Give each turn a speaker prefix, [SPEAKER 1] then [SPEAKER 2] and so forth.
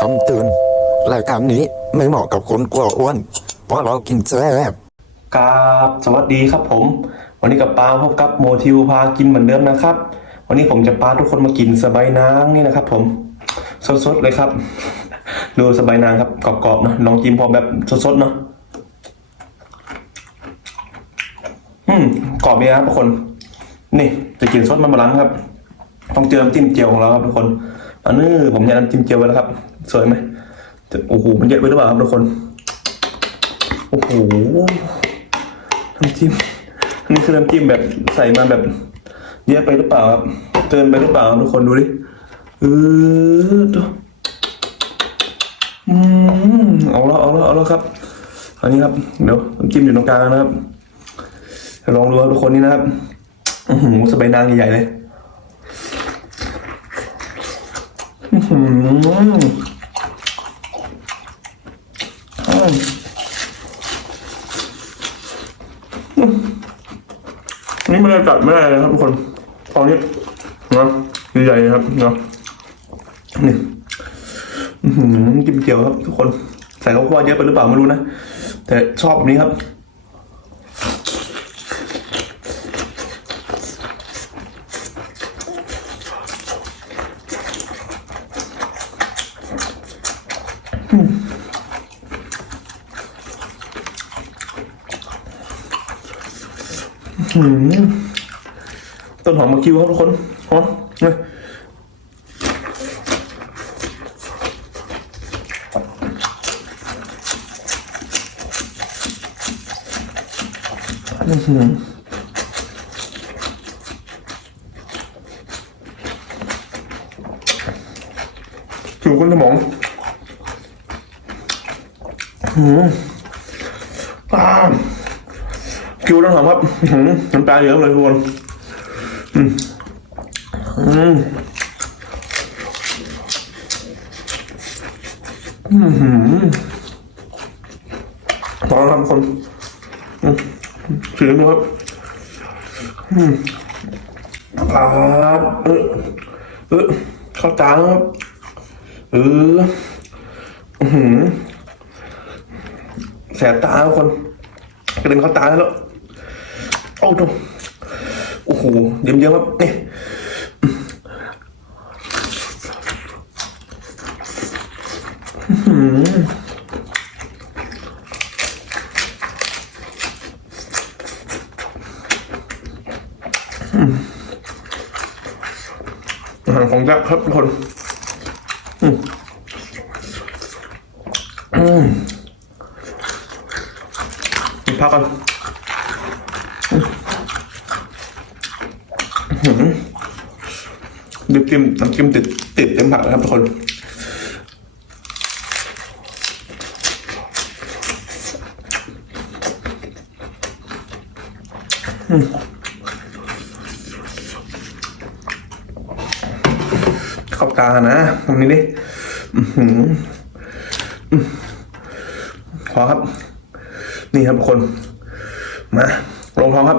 [SPEAKER 1] คำเตือนรายการนี้ไม่เหมาะกับคนกลัวอ้วน เพราะเรากินแซ่บ
[SPEAKER 2] กราบสวัสดีครับผม วันนี้กับปาพบกับโมทิวพากินเหมือนเดิมนะครับ วันนี้ผมจะพาทุกคนมากินสบายนางนี่นะครับ ผมสดๆเลยครับ ดูสบายนางครับกรอบๆนะลองจิ้มพอแบบสดๆเนาะอืมกรอบดีนะครับทุกคน นี่จะกินซดมันบาลังครับ ต้องเจอน้ำจิ้มเจียวของเราครับทุกคน อันนี้ผมยัดน้ำจิ้มเจียวไว้แล้วครับ สวยไหมโอ้โหมันเยอะไปหรือเปล่าครับทุกคนโอ้โหน้ำจิ้มอันนี้คือน้ำจิ้มแบบใส่มาแบบเยอะไปหรือเปล่าครับเกินไปหรือเปล่าทุกคนดูดิเออตัวอืมเอาละเอาละเอาละครับอันนี้ครับเดี๋ยวน้ำจิ้มอยู่ตรงกลางนะครับลองดูครับทุกคนนี่นะครับโอือหือสบายนางใหญ่ๆเลยอือหืออืม นี่ไม่ได้จัดไม่ได้เลยครับทุกคนตอนนี้นะใหญ่ๆครับเนาะนี่จิ้มเจียวครับ ทุกคน ใส่ข้าวคั่วเยอะไปหรือเปล่าไม่รู้นะ แต่ชอบแบบนี้ครับ ต้นหอมมาคิวครับทุกคนหอมเลยอื้อหือผิวคุณสมองอืมอ่า คิวต้นหอมครับหือน้ำตาเยอะเลยทุกคนอืมอืมหืมพอแล้วครับคนอืมถือนะครับอืมครับเออเออเข้าตาครับเอออือหือแสบตาครับคนกระเด็นเข้าตาแล้ว โอ้โหโอ้โหเยิ้มเยิ้มๆครับนี่อาหารของยักษ์ครับทุกคนอืมอืมพักกัน น้ำจิ้มน้ำจิ้มติดติดเต็มผักเลยครับทุกคนเข้าตานะตรงนี้ดิอื้อหืออืมพอครับ นี่ครับทุกคน มา ลงท้องครับ